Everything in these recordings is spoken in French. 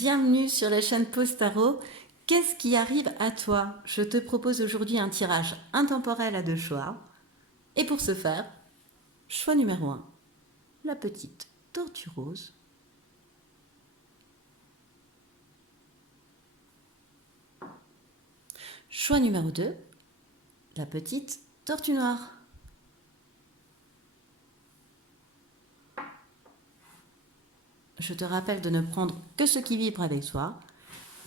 bienvenue sur la chaîne Pause Tarot. Qu'est-ce qui arrive à toi? Je te propose aujourd'hui un tirage intemporel à deux choix. Et pour ce faire, choix numéro 1, la petite tortue rose. Choix numéro 2, la petite tortue noire. Je te rappelle de ne prendre que ce qui vibre avec toi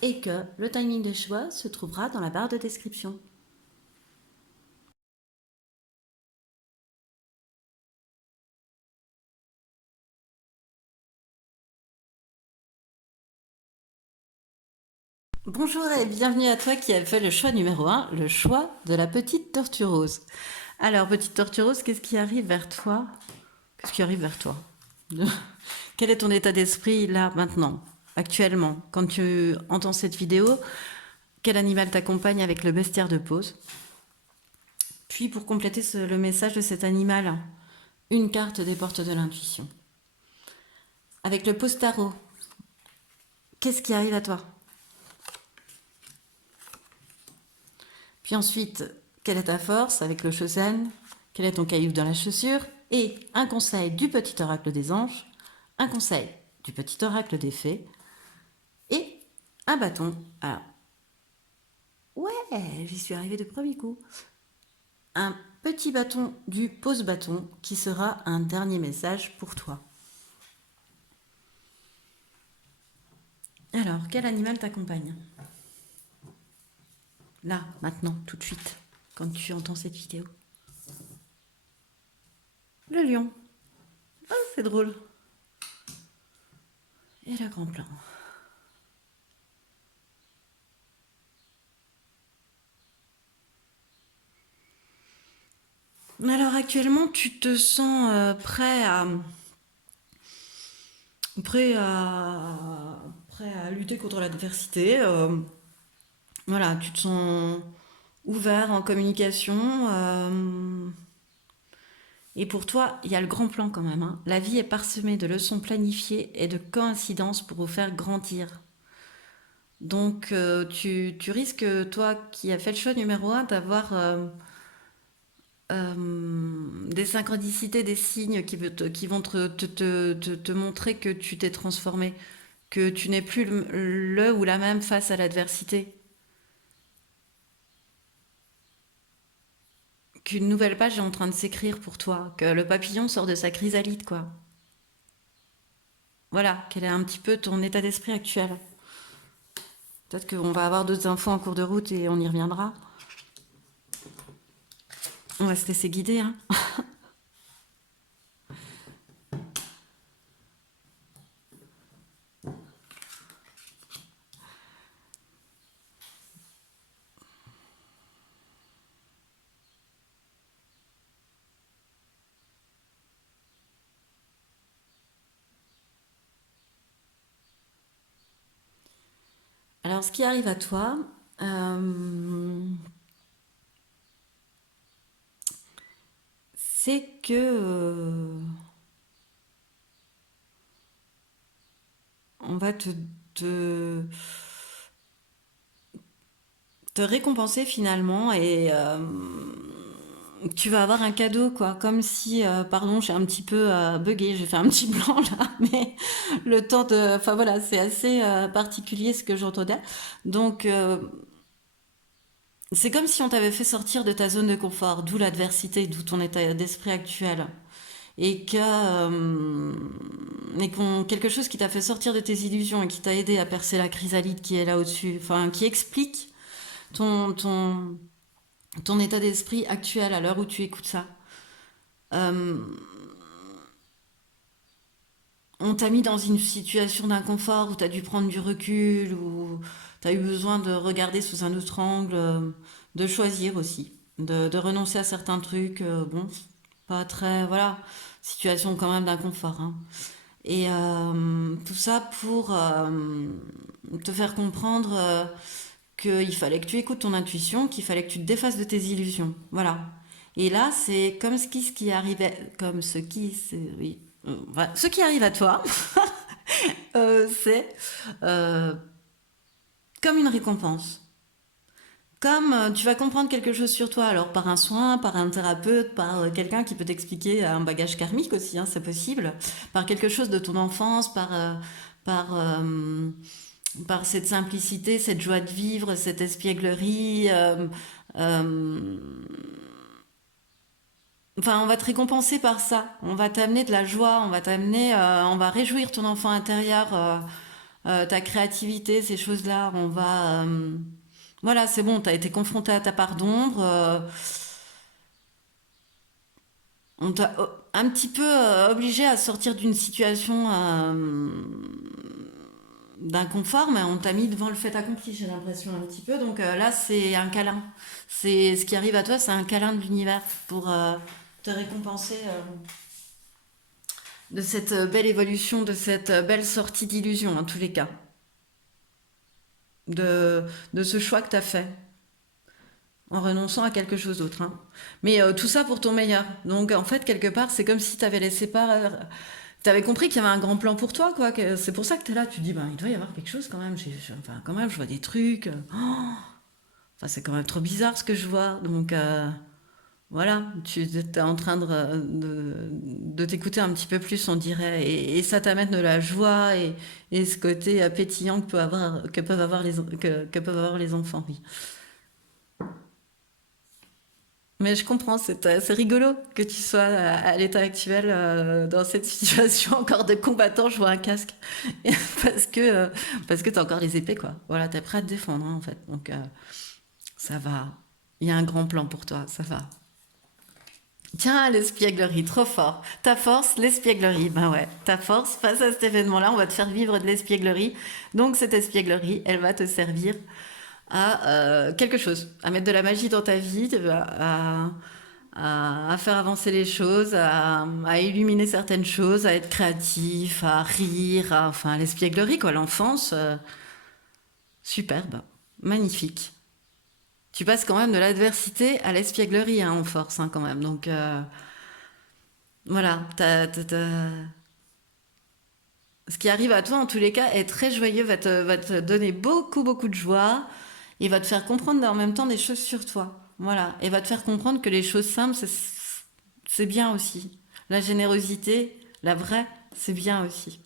et que le timing de choix se trouvera dans la barre de description. Bonjour et bienvenue à toi qui a fait le choix numéro 1, le choix de la petite tortue rose. Alors, petite tortue rose, qu'est-ce qui arrive vers toi? Qu'est-ce qui arrive vers toi? Quel est ton état d'esprit là, maintenant, actuellement? Quand tu entends cette vidéo, quel animal t'accompagne avec le bestiaire de pause? Puis, pour compléter le message de cet animal, une carte des portes de l'intuition. Avec le pause tarot, qu'est-ce qui arrive à toi? Puis ensuite, quelle est ta force avec le Chosen? Quel est ton caillou dans la chaussure? Et un conseil du petit oracle des anges, un conseil du petit oracle des fées et un bâton. Alors, ouais, j'y suis arrivée de premier coup. Un petit bâton du pause bâton qui sera un dernier message pour toi. Alors, quel animal t'accompagne? Là, maintenant, tout de suite, quand tu entends cette vidéo. Le lion. Ah, c'est drôle. Et le grand plan. Alors actuellement, tu te sens prêt à lutter contre l'adversité. Voilà, tu te sens ouvert en communication. Et pour toi, il y a le grand plan quand même, hein. La vie est parsemée de leçons planifiées et de coïncidences pour vous faire grandir. Donc, tu risques, toi qui as fait le choix numéro 1, d'avoir des synchronicités, des signes qui vont te montrer que tu t'es transformé, que tu n'es plus le ou la même face à l'adversité, qu'une nouvelle page est en train de s'écrire pour toi, que le papillon sort de sa chrysalide, quoi. Voilà, quel est un petit peu ton état d'esprit actuel. Peut-être qu'on va avoir d'autres infos en cours de route et on y reviendra. On va se laisser guider, hein. Alors, ce qui arrive à toi, c'est que on va te récompenser finalement et tu vas avoir un cadeau, quoi. Comme si, pardon, j'ai un petit peu bugué, j'ai fait un petit blanc là, mais le temps de. Enfin voilà, c'est assez particulier ce que j'entendais. Donc, c'est comme si on t'avait fait sortir de ta zone de confort, d'où l'adversité, d'où ton état d'esprit actuel. Et quelque chose qui t'a fait sortir de tes illusions et qui t'a aidé à percer la chrysalide qui est là au-dessus, enfin, qui explique ton, ton, ton état d'esprit actuel à l'heure où tu écoutes ça. Euh, on t'a mis dans une situation d'inconfort où tu as dû prendre du recul, où tu as eu besoin de regarder sous un autre angle, de choisir aussi, de renoncer à certains trucs, bon, pas très, voilà, situation quand même d'inconfort, hein. Et tout ça pour te faire comprendre qu'il fallait que tu écoutes ton intuition, qu'il fallait que tu te défasses de tes illusions. Voilà. Et là, c'est comme ce qui arrivait, comme ce qui, c'est, oui, voilà, ce qui arrive à toi. C'est euh, comme une récompense. Comme tu vas comprendre quelque chose sur toi, alors par un soin, par un thérapeute, par quelqu'un qui peut t'expliquer un bagage karmique aussi, hein, c'est possible, par quelque chose de ton enfance, par, par cette simplicité, cette joie de vivre, cette espièglerie. Euh, enfin, on va te récompenser par ça. On va t'amener de la joie, on va t'amener, on va réjouir ton enfant intérieur, ta créativité, ces choses-là. On va, voilà, c'est bon, t'as été confronté à ta part d'ombre. On t'a un petit peu obligé à sortir d'une situation d'inconfort, mais on t'a mis devant le fait accompli, j'ai l'impression un petit peu. Donc là, c'est un câlin. C'est ce qui arrive à toi, c'est un câlin de l'univers pour te récompenser de cette belle évolution, de cette belle sortie d'illusion, en tous les cas, de ce choix que tu as fait en renonçant à quelque chose d'autre, hein. Mais tout ça pour ton meilleur. Donc en fait, quelque part, c'est comme si tu avais laissé pas. Tu avais compris qu'il y avait un grand plan pour toi, quoi. C'est pour ça que tu es là. Tu te dis, ben, il doit y avoir quelque chose quand même. Enfin, quand même, je vois des trucs. Enfin, c'est quand même trop bizarre ce que je vois. Donc voilà, tu es en train de t'écouter un petit peu plus, on dirait. Et ça t'amène de la joie et ce côté pétillant que peuvent avoir les enfants, oui. Mais je comprends, c'est rigolo que tu sois à l'état actuel dans cette situation encore de combattant, je vois un casque. Et parce que t'as encore les épées, quoi. Voilà, t'es prêt à te défendre, hein, en fait. Donc, ça va. Il y a un grand plan pour toi, ça va. Tiens, l'espièglerie, trop fort. Ta force, l'espièglerie. Ben ouais, ta force, face à cet événement-là, on va te faire vivre de l'espièglerie. Donc, cette espièglerie, elle va te servir à quelque chose, à mettre de la magie dans ta vie, à faire avancer les choses, à illuminer certaines choses, à être créatif, à rire, enfin l'espièglerie quoi, l'enfance, superbe, magnifique. Tu passes quand même de l'adversité à l'espièglerie hein, en force hein, quand même. Donc voilà, ce qui arrive à toi en tous les cas est très joyeux, va te donner beaucoup beaucoup de joie et va te faire comprendre en même temps des choses sur toi. Voilà, et va te faire comprendre que les choses simples c'est bien aussi. La générosité, la vraie, c'est bien aussi.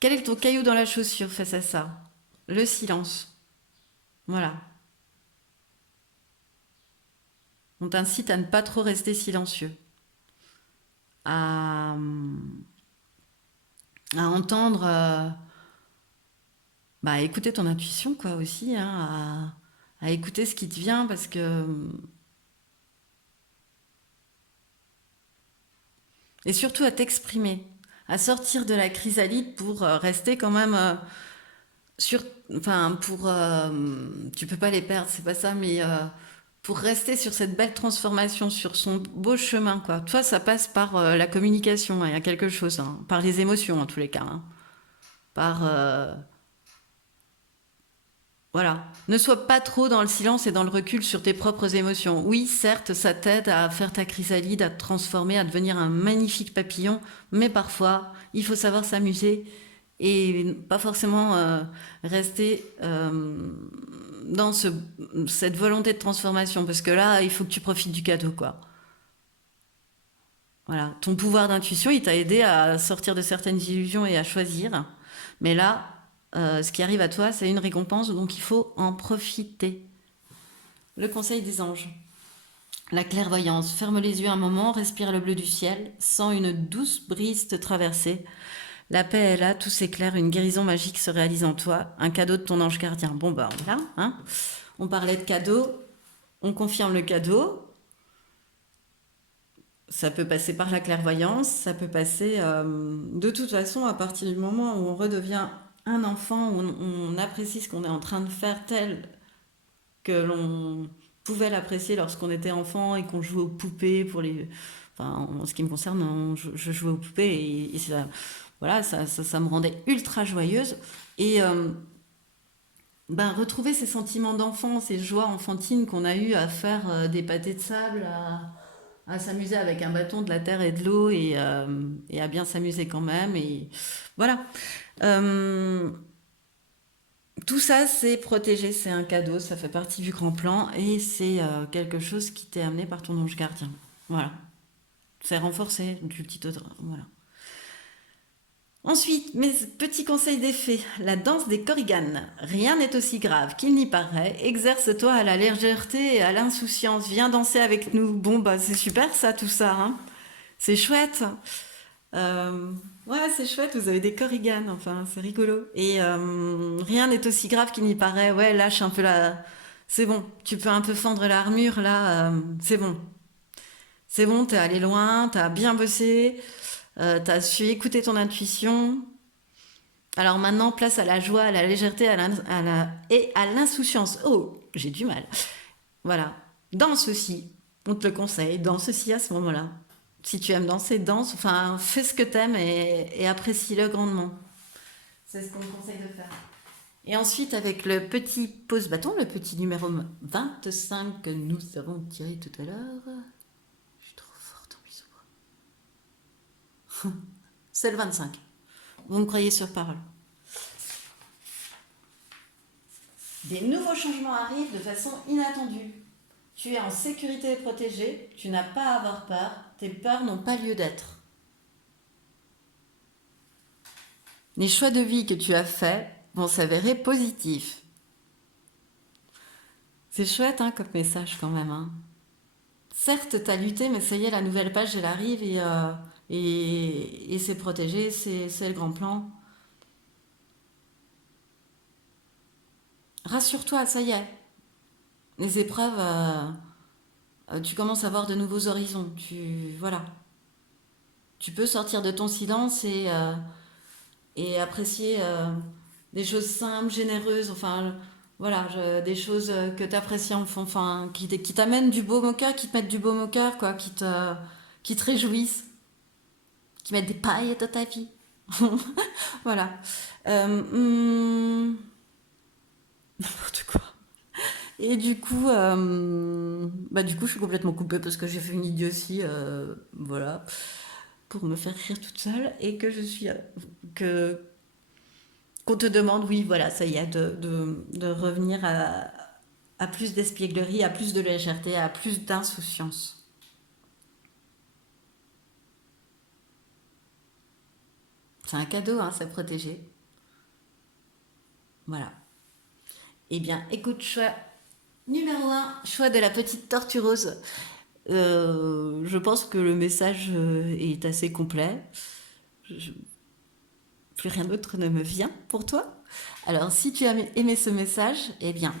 Quel est ton caillou dans la chaussure face à ça? Le silence. Voilà. On t'incite à ne pas trop rester silencieux. À, à entendre, bah, à écouter ton intuition, quoi, aussi, hein, à écouter ce qui te vient, parce que. Et surtout à t'exprimer, à sortir de la chrysalide pour rester quand même sur. Enfin, pour. Tu peux pas les perdre, c'est pas ça, mais pour rester sur cette belle transformation, sur son beau chemin, quoi. Toi, ça passe par la communication, hein, il y a quelque chose, hein, par les émotions en tous les cas, hein, par voilà. Ne sois pas trop dans le silence et dans le recul sur tes propres émotions. Oui, certes, ça t'aide à faire ta chrysalide, à te transformer, à devenir un magnifique papillon, mais parfois, il faut savoir s'amuser et pas forcément rester dans cette volonté de transformation, parce que là, il faut que tu profites du cadeau, quoi. Voilà. Ton pouvoir d'intuition, il t'a aidé à sortir de certaines illusions et à choisir. Mais là, ce qui arrive à toi, c'est une récompense, donc il faut en profiter. Le conseil des anges. La clairvoyance. Ferme les yeux un moment, respire le bleu du ciel, sens une douce brise te traverser. La paix est là, tout s'éclaire, une guérison magique se réalise en toi, un cadeau de ton ange gardien. Bon, bah, on est là, hein. On parlait de cadeau, on confirme le cadeau. Ça peut passer par la clairvoyance, ça peut passer de toute façon à partir du moment où on redevient un enfant, où on apprécie ce qu'on est en train de faire tel que l'on pouvait l'apprécier lorsqu'on était enfant et qu'on jouait aux poupées pour les... Enfin, en ce qui me concerne, je jouais aux poupées et ça, voilà, ça me rendait ultra joyeuse. Et ben, retrouver ces sentiments d'enfant, ces joies enfantines qu'on a eues à faire des pâtés de sable, à s'amuser avec un bâton, de la terre et de l'eau et à bien s'amuser quand même. Et voilà. Euh, Tout ça, c'est protégé, c'est un cadeau, ça fait partie du grand plan et c'est quelque chose qui t'est amené par ton ange gardien. Voilà. C'est renforcé du petit autre. Voilà. Ensuite, mes petits conseils d'effet. La danse des korrigan. Rien n'est aussi grave qu'il n'y paraît. Exerce-toi à la légèreté et à l'insouciance. Viens danser avec nous. Bon, bah, c'est super ça, tout ça. Hein. C'est chouette. Euh, ouais, c'est chouette. Vous avez des korrigan. Enfin, c'est rigolo. Et rien n'est aussi grave qu'il n'y paraît. Ouais, lâche un peu la. C'est bon. Tu peux un peu fendre l'armure là. C'est bon. C'est bon, t'es allé loin, t'as bien bossé, t'as su écouter ton intuition. Alors maintenant, place à la joie, à la légèreté et à l'insouciance. Oh, j'ai du mal. Voilà. Danse aussi. On te le conseille. Danse aussi à ce moment-là. Si tu aimes danser, danse. Enfin, fais ce que t'aimes et apprécie-le grandement. C'est ce qu'on te conseille de faire. Et ensuite, avec le petit pose-bâton, le petit numéro 25 que nous avons tiré tout à l'heure. Je suis trop forte en mise au point. C'est le 25. Vous me croyez sur parole. Des nouveaux changements arrivent de façon inattendue. Tu es en sécurité et protégé, tu n'as pas à avoir peur, tes peurs n'ont pas lieu d'être. Les choix de vie que tu as faits vont s'avérer positifs. C'est chouette hein, comme message quand même. Hein. Certes, tu as lutté, mais ça y est, la nouvelle page, elle arrive et c'est protégé, c'est le grand plan. Rassure-toi, ça y est. Les épreuves, tu commences à voir de nouveaux horizons. Voilà. Tu peux sortir de ton silence et apprécier des choses simples, généreuses, enfin, voilà, des choses que tu apprécies enfin, qui t'amènent du baume au cœur, qui te mettent du baume au cœur, quoi, qui te réjouissent, qui mettent des pailles dans ta vie. Voilà. N'importe quoi. Et du coup, je suis complètement coupée parce que j'ai fait une idiotie, voilà, pour me faire rire toute seule et que je suis, que qu'on te demande, oui, voilà, ça y est, de revenir à plus d'espièglerie, à plus de légèreté, à plus d'insouciance. C'est un cadeau, hein, c'est protégé. Voilà. Eh bien, écoute, choix numéro un, choix de la petite tortue rose. Je pense que le message est assez complet. Je- Plus rien d'autre ne me vient pour toi. Alors, si tu as aimé ce message, eh bien,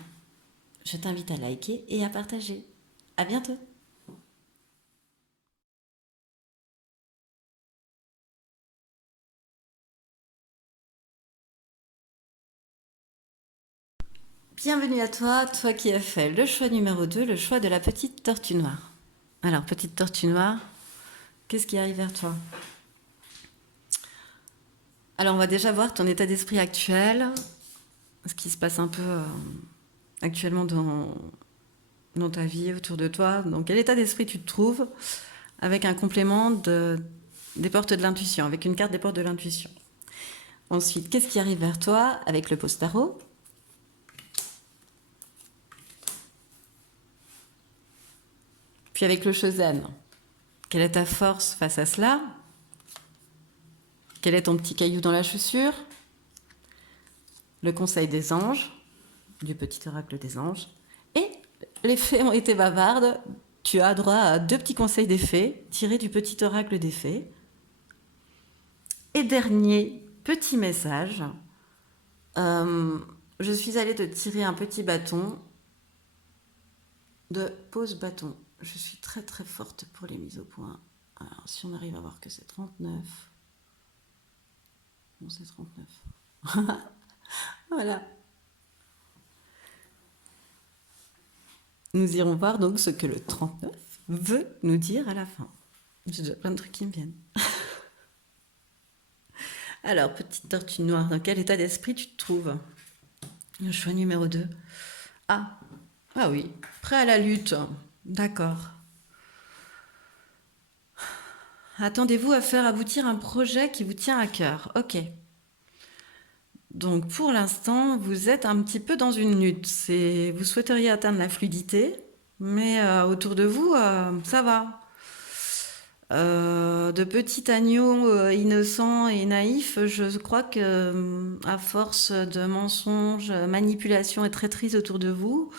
je t'invite à liker et à partager. À bientôt. Bienvenue à toi, toi qui as fait le choix numéro 2, le choix de la petite tortue noire. Alors, petite tortue noire, qu'est-ce qui arrive vers toi? Alors, on va déjà voir ton état d'esprit actuel, ce qui se passe un peu actuellement dans ta vie, autour de toi. Dans quel état d'esprit tu te trouves avec un complément des portes de l'intuition, avec une carte des portes de l'intuition. Ensuite, qu'est-ce qui arrive vers toi avec le post-tarot? Puis avec le Chosen, quelle est ta force face à cela? Quel est ton petit caillou dans la chaussure? Le conseil des anges, du petit oracle des anges. Et les fées ont été bavardes. Tu as droit à 2 petits conseils des fées tirés du petit oracle des fées. Et dernier petit message. Je suis allée te tirer un petit bâton de pose bâton. Je suis très très forte pour les mises au point. Alors si on arrive à voir que c'est 39. Bon, c'est 39. Voilà. Nous irons voir donc ce que le 39 veut nous dire à la fin. J'ai déjà plein de trucs qui me viennent. Alors, petite tortue noire, dans quel état d'esprit tu te trouves? Le choix numéro 2. Ah, ah oui, prêt à la lutte. D'accord. Attendez-vous à faire aboutir un projet qui vous tient à cœur. Ok. Donc pour l'instant, vous êtes un petit peu dans une lutte. Vous souhaiteriez atteindre la fluidité, mais autour de vous, ça va. De petits agneaux innocents et naïfs, je crois que à force de mensonges, manipulations et traîtrises autour de vous,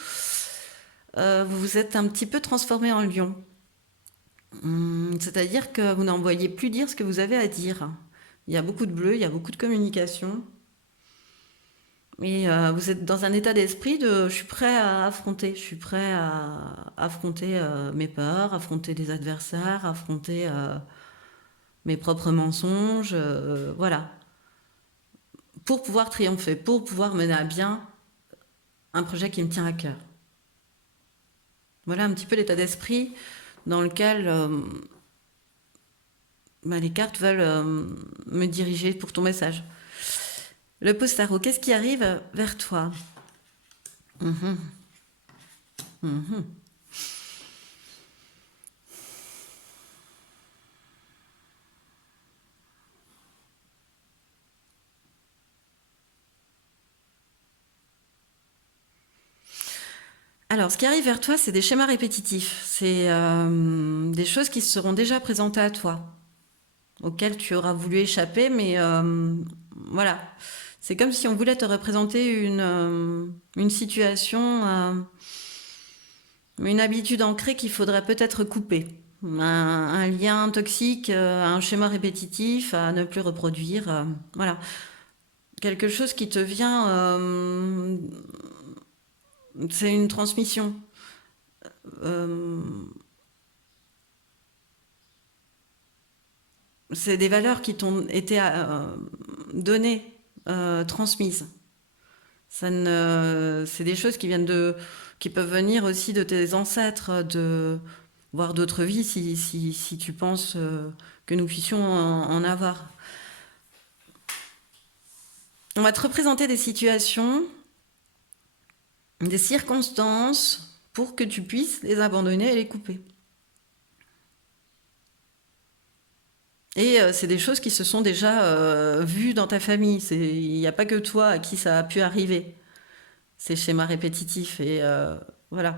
vous vous êtes un petit peu transformé en lion. C'est-à-dire que vous n'en voyez plus dire ce que vous avez à dire. Il y a beaucoup de bleu, il y a beaucoup de communication. Et vous êtes dans un état d'esprit de je suis prêt à affronter, je suis prêt à affronter mes peurs, affronter des adversaires, affronter mes propres mensonges, voilà, pour pouvoir triompher, pour pouvoir mener à bien un projet qui me tient à cœur. Voilà un petit peu l'état d'esprit dans lequel les cartes veulent me diriger pour ton message. Le postaro, qu'est-ce qui arrive vers toi? Mhm. Mhm. Alors, ce qui arrive vers toi, c'est des schémas répétitifs. C'est des choses qui seront déjà présentées à toi, auxquelles tu auras voulu échapper, mais voilà. C'est comme si on voulait te représenter une situation, une habitude ancrée qu'il faudrait peut-être couper. Un lien toxique, un schéma répétitif à ne plus reproduire. Voilà. Quelque chose qui te vient, c'est une transmission. Euh, c'est des valeurs qui t'ont été données, transmises. C'est des choses qui peuvent venir aussi de tes ancêtres, voire d'autres vies, si tu penses que nous puissions en avoir. On va te représenter des situations, des circonstances, pour que tu puisses les abandonner et les couper. Et c'est des choses qui se sont déjà vues dans ta famille. Il n'y a pas que toi à qui ça a pu arriver, ces schémas répétitifs. Et voilà.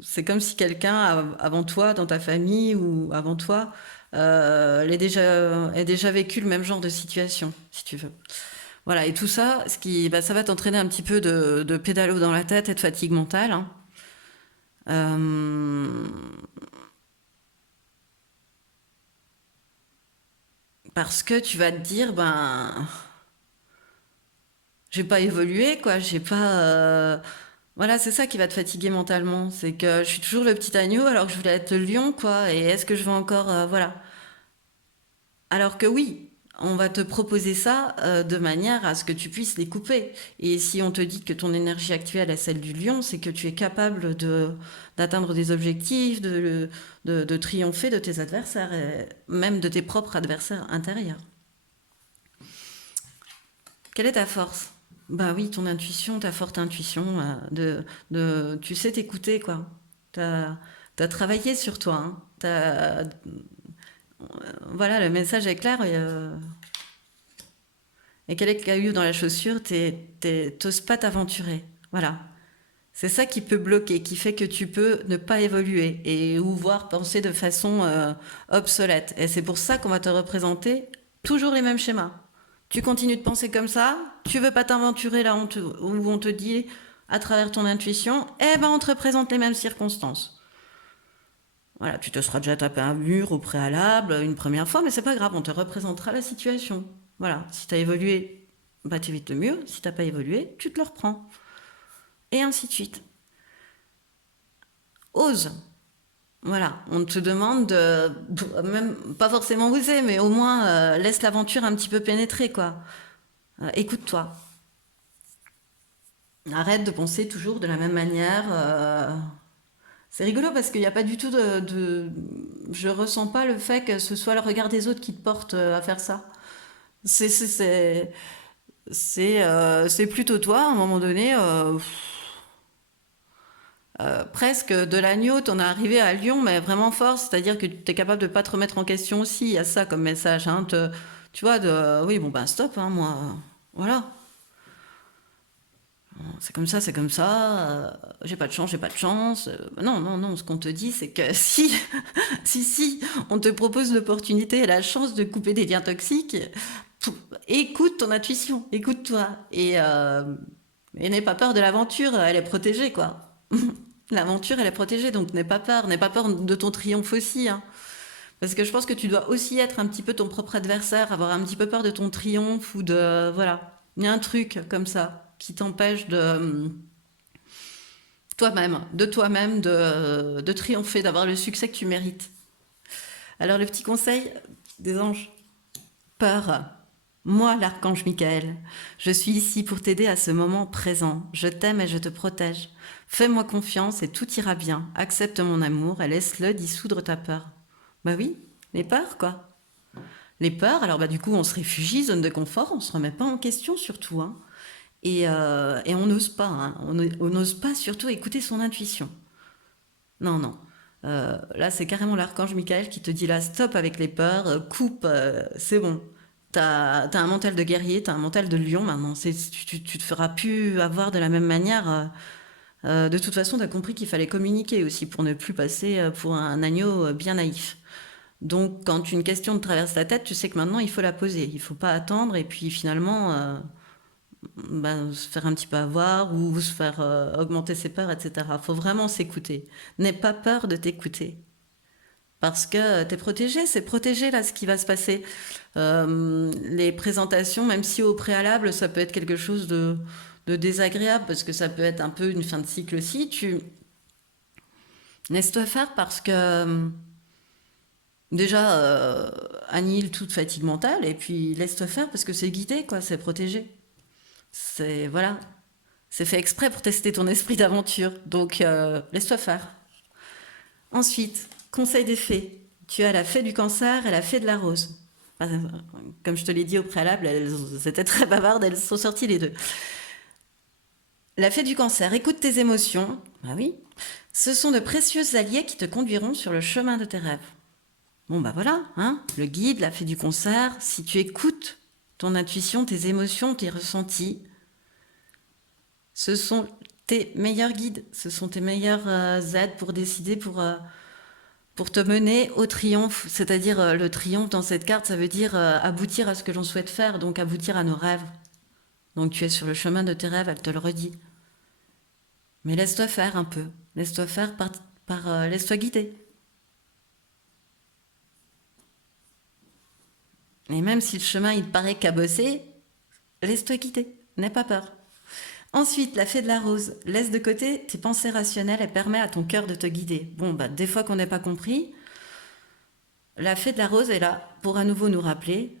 C'est comme si quelqu'un avant toi, dans ta famille ou avant toi, ait déjà vécu le même genre de situation, si tu veux. Voilà, et tout ça, ça va t'entraîner un petit peu de pédalo dans la tête et de fatigue mentale. Hein. Euh, parce que tu vas te dire, j'ai pas évolué, quoi, j'ai pas. Voilà, c'est ça qui va te fatiguer mentalement. C'est que je suis toujours le petit agneau alors que je voulais être le lion, quoi. Et est-ce que je vais encore. Voilà. Alors que oui, on va te proposer ça de manière à ce que tu puisses les couper. Et si on te dit que ton énergie actuelle est celle du lion, c'est que tu es capable d'atteindre des objectifs, de triompher de tes adversaires, et même de tes propres adversaires intérieurs. Quelle est ta force? Bah oui, ton intuition, ta forte intuition, tu sais t'écouter, quoi. T'as travaillé sur toi, hein. Voilà, le message est clair. Et quel est le caillou dans la chaussure? T'oses pas t'aventurer. Voilà. C'est ça qui peut bloquer, qui fait que tu peux ne pas évoluer ou voir penser de façon obsolète. Et c'est pour ça qu'on va te représenter toujours les mêmes schémas. Tu continues de penser comme ça, tu veux pas t'aventurer là où on te dit à travers ton intuition, eh ben on te représente les mêmes circonstances. Voilà, tu te seras déjà tapé un mur au préalable une première fois, mais c'est pas grave, on te représentera la situation. Voilà, si t'as évolué, bah t'évites le mur, si t'as pas évolué, tu te le reprends. Et ainsi de suite. Ose. Voilà, on te demande même pas forcément oser, mais au moins laisse l'aventure un petit peu pénétrer, quoi. Écoute-toi. Arrête de penser toujours de la même manière. C'est rigolo parce qu'il n'y a pas du tout je ressens pas le fait que ce soit le regard des autres qui te porte à faire ça. C'est c'est c'est c'est plutôt toi à un moment donné. presque de l'agneau, t'en es arrivé à Lyon, mais vraiment fort, c'est-à-dire que tu es capable de pas te remettre en question aussi, il y a ça comme message, hein, tu vois, oui, bon, ben stop, hein, moi, voilà, c'est comme ça, j'ai pas de chance, j'ai pas de chance. Non, non, non, ce qu'on te dit, c'est que si, si, on te propose l'opportunité et la chance de couper des liens toxiques, écoute ton intuition, écoute-toi, et n'aie pas peur de l'aventure, elle est protégée, quoi. L'aventure, elle est protégée, donc n'aie pas peur de ton triomphe aussi, hein. Parce que je pense que tu dois aussi être un petit peu ton propre adversaire, avoir un petit peu peur de ton triomphe ou de... Voilà. Il y a un truc comme ça qui t'empêche de triompher, d'avoir le succès que tu mérites. Alors le petit conseil des anges, peur. Moi, l'archange Michael, je suis ici pour t'aider à ce moment présent. Je t'aime et je te protège. Fais-moi confiance et tout ira bien. Accepte mon amour et laisse-le dissoudre ta peur. Bah oui, les peurs, quoi. Les peurs, alors bah du coup, on se réfugie, zone de confort, on se remet pas en question surtout, hein. Et on n'ose pas, hein. On n'ose pas surtout écouter son intuition. Non, non. Là, c'est carrément l'archange Michael qui te dit là, stop avec les peurs, coupe, c'est bon. T'as un mental de guerrier, t'as un mental de lion maintenant. Tu te feras plus avoir de la même manière. De toute façon, t'as compris qu'il fallait communiquer aussi pour ne plus passer pour un agneau bien naïf. Donc, quand une question te traverse la tête, tu sais que maintenant, il faut la poser. Il faut pas attendre et puis finalement, se faire un petit peu avoir ou se faire augmenter ses peurs, etc. Il faut vraiment s'écouter. N'aie pas peur de t'écouter. Parce que t'es protégé, c'est protégé là ce qui va se passer. Les présentations, même si au préalable ça peut être quelque chose de désagréable, parce que ça peut être un peu une fin de cycle aussi, tu laisse-toi faire parce que déjà annihile toute fatigue mentale et puis laisse-toi faire parce que c'est guidé, quoi, c'est protégé. C'est voilà, c'est fait exprès pour tester ton esprit d'aventure. Donc laisse-toi faire. Ensuite, conseil des fées. Tu as la fée du cancer et la fée de la rose. Comme je te l'ai dit au préalable, elles étaient très bavardes, elles sont sorties les deux. La fée du cancer, écoute tes émotions. Ah oui. Ce sont de précieux alliés qui te conduiront sur le chemin de tes rêves. Bon bah voilà, hein, le guide, la fée du cancer, si tu écoutes ton intuition, tes émotions, tes ressentis, ce sont tes meilleurs guides, ce sont tes meilleures aides pour décider, pour te mener au triomphe. C'est-à-dire le triomphe dans cette carte, ça veut dire aboutir à ce que l'on souhaite faire, donc aboutir à nos rêves. Donc tu es sur le chemin de tes rêves, elle te le redit. Mais laisse-toi faire un peu, laisse-toi faire laisse-toi guider. Et même si le chemin il te paraît cabossé, laisse-toi guider, n'aie pas peur. Ensuite, la fée de la rose. Laisse de côté tes pensées rationnelles et permet à ton cœur de te guider. Bon, bah, des fois qu'on n'est pas compris, la fée de la rose est là pour à nouveau nous rappeler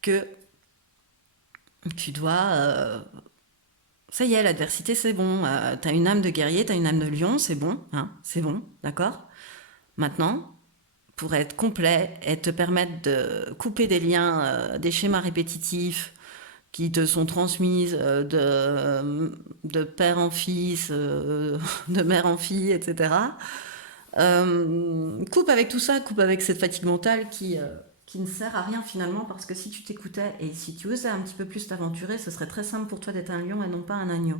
que tu dois... ça y est, l'adversité, c'est bon. T'as une âme de guerrier, t'as une âme de lion, c'est bon, hein, c'est bon, d'accord. Maintenant, pour être complet et te permettre de couper des liens, des schémas répétitifs, qui te sont transmises de père en fils, de mère en fille, etc. Coupe avec tout ça, coupe avec cette fatigue mentale qui ne sert à rien finalement, parce que si tu t'écoutais et si tu osais un petit peu plus t'aventurer, ce serait très simple pour toi d'être un lion et non pas un agneau.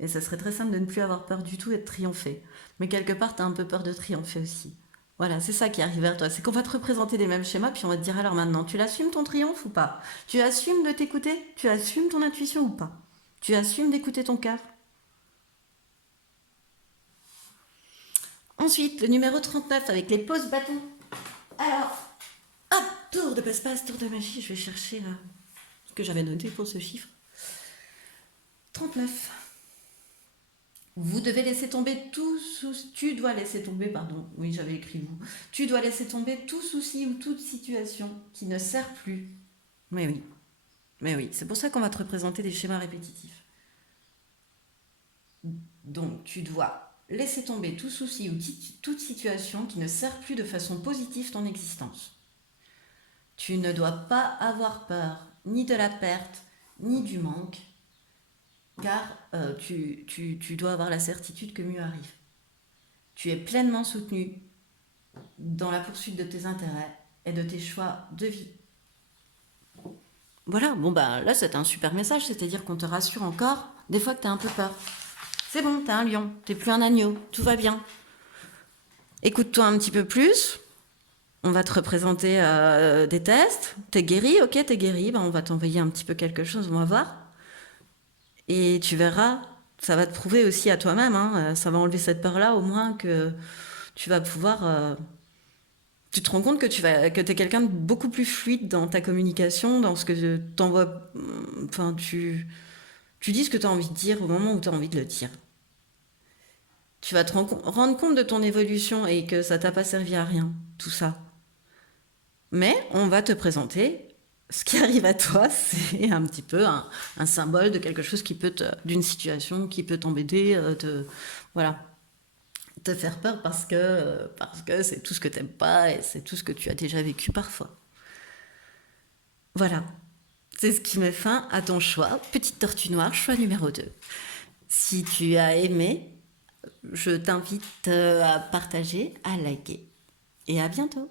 Et ça serait très simple de ne plus avoir peur du tout et de triompher. Mais quelque part, tu as un peu peur de triompher aussi. Voilà, c'est ça qui arrive vers toi. C'est qu'on va te représenter les mêmes schémas, puis on va te dire alors maintenant, tu l'assumes ton triomphe ou pas? Tu assumes de t'écouter? Tu assumes ton intuition ou pas? Tu assumes d'écouter ton cœur? Ensuite, le numéro 39 avec les pauses bâtons. Alors, hop, tour de passe-passe, tour de magie. Je vais chercher ce que j'avais noté pour ce chiffre. 39. Vous devez laisser tomber tout souci. Tu dois laisser tomber, pardon. Oui, j'avais écrit vous. Tu dois laisser tomber tout souci ou toute situation qui ne sert plus. Mais oui, mais oui. C'est pour ça qu'on va te représenter des schémas répétitifs. Donc, tu dois laisser tomber tout souci ou toute situation qui ne sert plus de façon positive ton existence. Tu ne dois pas avoir peur ni de la perte, ni du manque. car tu dois avoir la certitude que mieux arrive. Tu es pleinement soutenu dans la poursuite de tes intérêts et de tes choix de vie. Voilà, bon bah là c'est un super message, c'est-à-dire qu'on te rassure encore des fois que tu as un peu peur. C'est bon, t'es un lion, t'es plus un agneau, tout va bien. Écoute-toi un petit peu plus, on va te représenter des tests, t'es guéri, ok t'es guéri, ben on va t'envoyer un petit peu quelque chose, on va voir. Et tu verras, ça va te prouver aussi à toi-même, hein, ça va enlever cette peur-là au moins que tu vas pouvoir... tu te rends compte que tu es quelqu'un de beaucoup plus fluide dans ta communication, dans ce que t'envoies... Enfin, tu dis ce que tu as envie de dire au moment où tu as envie de le dire. Tu vas te rendre compte de ton évolution et que ça t'a pas servi à rien, tout ça. Mais on va te présenter ce qui arrive à toi, c'est un petit peu un symbole de quelque chose d'une situation qui peut t'embêter, voilà, te faire peur parce que c'est tout ce que t'aimes pas et c'est tout ce que tu as déjà vécu parfois. Voilà, c'est ce qui met fin à ton choix. Petite tortue noire, choix numéro 2. Si tu as aimé, je t'invite à partager, à liker. Et à bientôt.